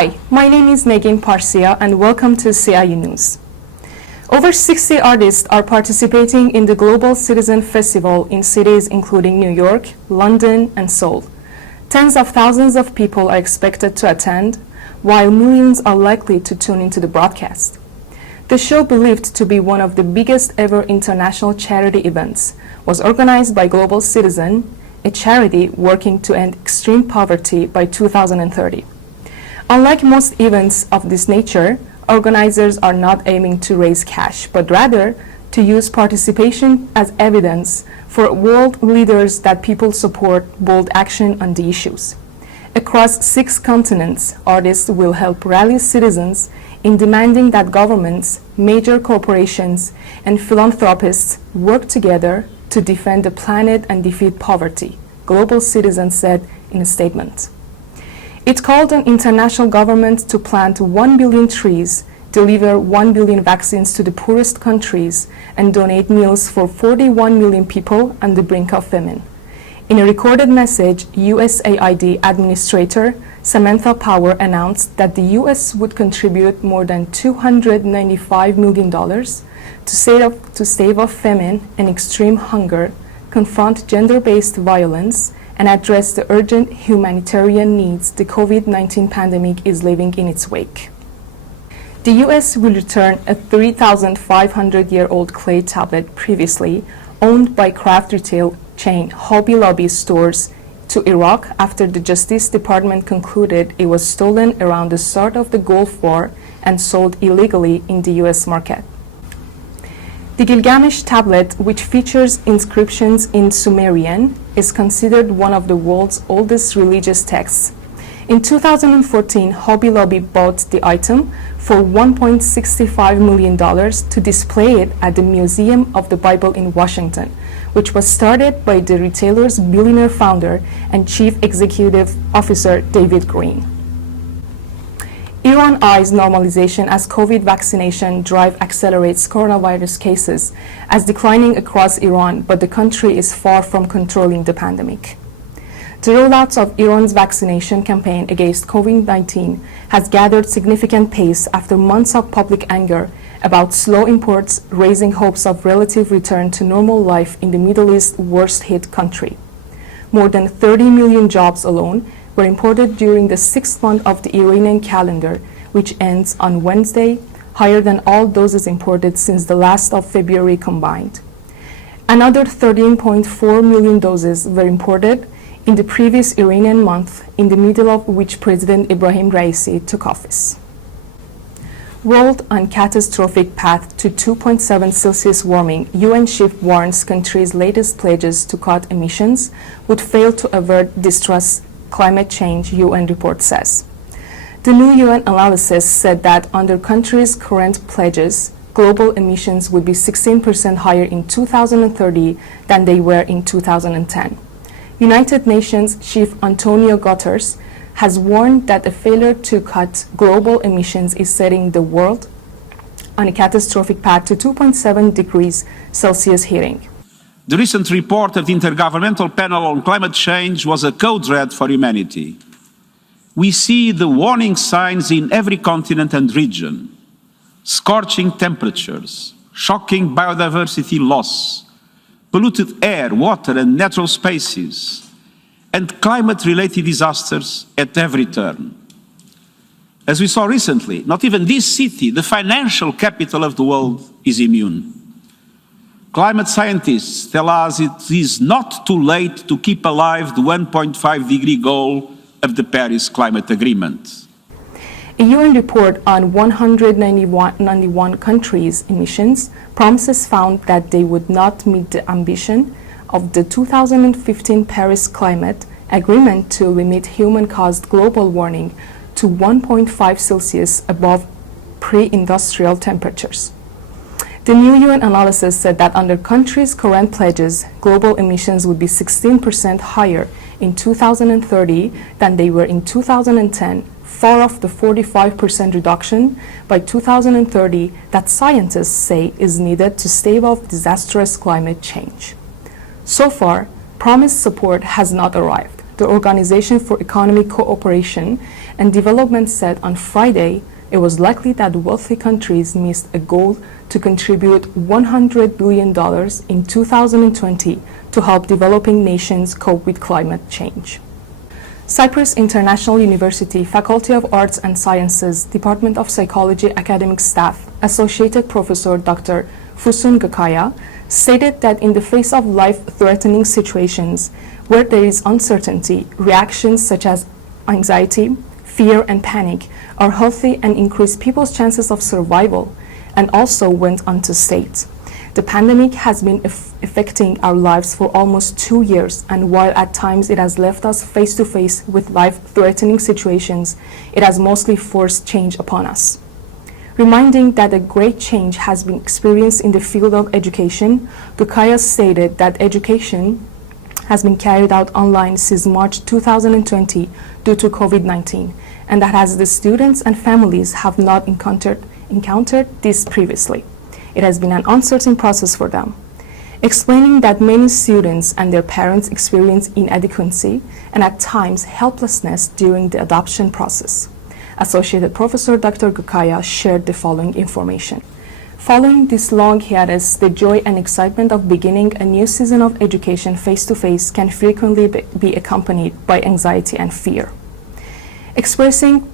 Hi, my name is Negin Parsia and welcome to CIU News. Over 60 artists are participating in the Global Citizen Festival in cities including New York, London, and Seoul. Tens of thousands of people are expected to attend, while millions are likely to tune into the broadcast. The show, believed to be one of the biggest ever international charity events, was organized by Global Citizen, a charity working to end extreme poverty by 2030. Unlike most events of this nature, organizers are not aiming to raise cash, but rather to use participation as evidence for world leaders that people support bold action on the issues. Across 6 continents, artists will help rally citizens in demanding that governments, major corporations, and philanthropists work together to defend the planet and defeat poverty, Global Citizen said in a statement. It called on international governments to plant 1 billion trees, deliver 1 billion vaccines to the poorest countries, and donate meals for 41 million people on the brink of famine. In a recorded message, USAID Administrator Samantha Power announced that the U.S. would contribute more than $295 million to stave off famine and extreme hunger, confront gender-based violence, and address the urgent humanitarian needs the COVID-19 pandemic is leaving in its wake. The U.S. will return a 3,500-year-old clay tablet previously owned by craft retail chain Hobby Lobby stores to Iraq after the Justice Department concluded it was stolen around the start of the Gulf War and sold illegally in the U.S. market. The Gilgamesh tablet, which features inscriptions in Sumerian, is considered one of the world's oldest religious texts. In 2014, Hobby Lobby bought the item for $1.65 million to display it at the Museum of the Bible in Washington, which was started by the retailer's billionaire founder and chief executive officer David Green. Iran eyes normalization as COVID vaccination drive accelerates coronavirus cases as declining across Iran, but the country is far from controlling the pandemic. The rollout of Iran's vaccination campaign against COVID-19 has gathered significant pace after months of public anger about slow imports, raising hopes of relative return to normal life in the Middle East's worst-hit country. More than 30 million jobs alone were imported during the 6th month of the Iranian calendar, which ends on Wednesday, higher than all doses imported since the last of February combined. Another 13.4 million doses were imported in the previous Iranian month, in the middle of which President Ibrahim Raisi took office. World on catastrophic path to 2.7 Celsius warming, UN chief warns countries' latest pledges to cut emissions would fail to avert distress climate change, UN report says. The new UN analysis said that under countries' current pledges, global emissions would be 16% higher in 2030 than they were in 2010. United Nations Chief Antonio Guterres has warned that a failure to cut global emissions is setting the world on a catastrophic path to 2.7 degrees Celsius heating. The recent report of the Intergovernmental Panel on Climate Change was a code red for humanity. We see the warning signs in every continent and region: scorching temperatures, shocking biodiversity loss, polluted air, water and natural spaces, and climate-related disasters at every turn. As we saw recently, not even this city, the financial capital of the world, is immune. Climate scientists tell us it is not too late to keep alive the 1.5-degree goal of the Paris Climate Agreement. A UN report on 191 countries' emissions promises found that they would not meet the ambition of the 2015 Paris Climate Agreement to limit human-caused global warming to 1.5 Celsius above pre-industrial temperatures. The new UN analysis said that under countries' current pledges, global emissions would be 16% higher in 2030 than they were in 2010, far off the 45% reduction by 2030 that scientists say is needed to stave off disastrous climate change. So far, promised support has not arrived. The Organization for Economic Cooperation and development said on Friday it was likely that wealthy countries missed a goal to contribute $100 billion in 2020 to help developing nations cope with climate change. Cyprus International University Faculty of Arts and Sciences, Department of Psychology academic staff, Associated Professor Dr. Fusun Gakaya, stated that in the face of life-threatening situations where there is uncertainty, reactions such as anxiety, fear, and panic are healthy and increase people's chances of survival, and also went on to state, the pandemic has been affecting our lives for almost 2 years, and while at times it has left us face to face with life-threatening situations, it has mostly forced change upon us. Reminding that a great change has been experienced in the field of education, Gukaya stated that education has been carried out online since March 2020 due to COVID-19, and that as the students and families have not encountered this previously. It has been an uncertain process for them. Explaining that many students and their parents experience inadequacy and at times helplessness during the adoption process. Associated Professor Dr. Gukaya shared the following information. Following this long hiatus, the joy and excitement of beginning a new season of education face-to-face can frequently be accompanied by anxiety and fear. Expressing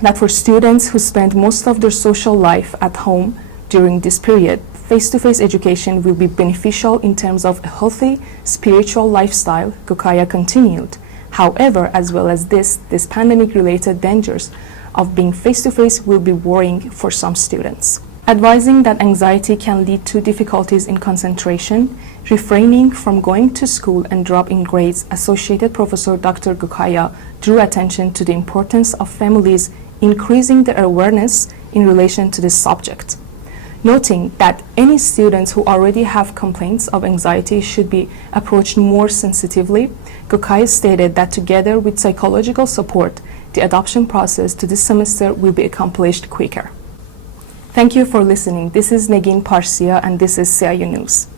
that for students who spend most of their social life at home during this period, face-to-face education will be beneficial in terms of a healthy spiritual lifestyle, Gukaya continued. However, as well as this pandemic-related dangers of being face-to-face will be worrying for some students. Advising that anxiety can lead to difficulties in concentration, refraining from going to school and drop in grades, Associated Professor Dr. Gukaya drew attention to the importance of families increasing their awareness in relation to this subject. Noting that any students who already have complaints of anxiety should be approached more sensitively, Gukaya stated that together with psychological support, the adoption process to this semester will be accomplished quicker. Thank you for listening. This is Negin Parsia and this is CIU News.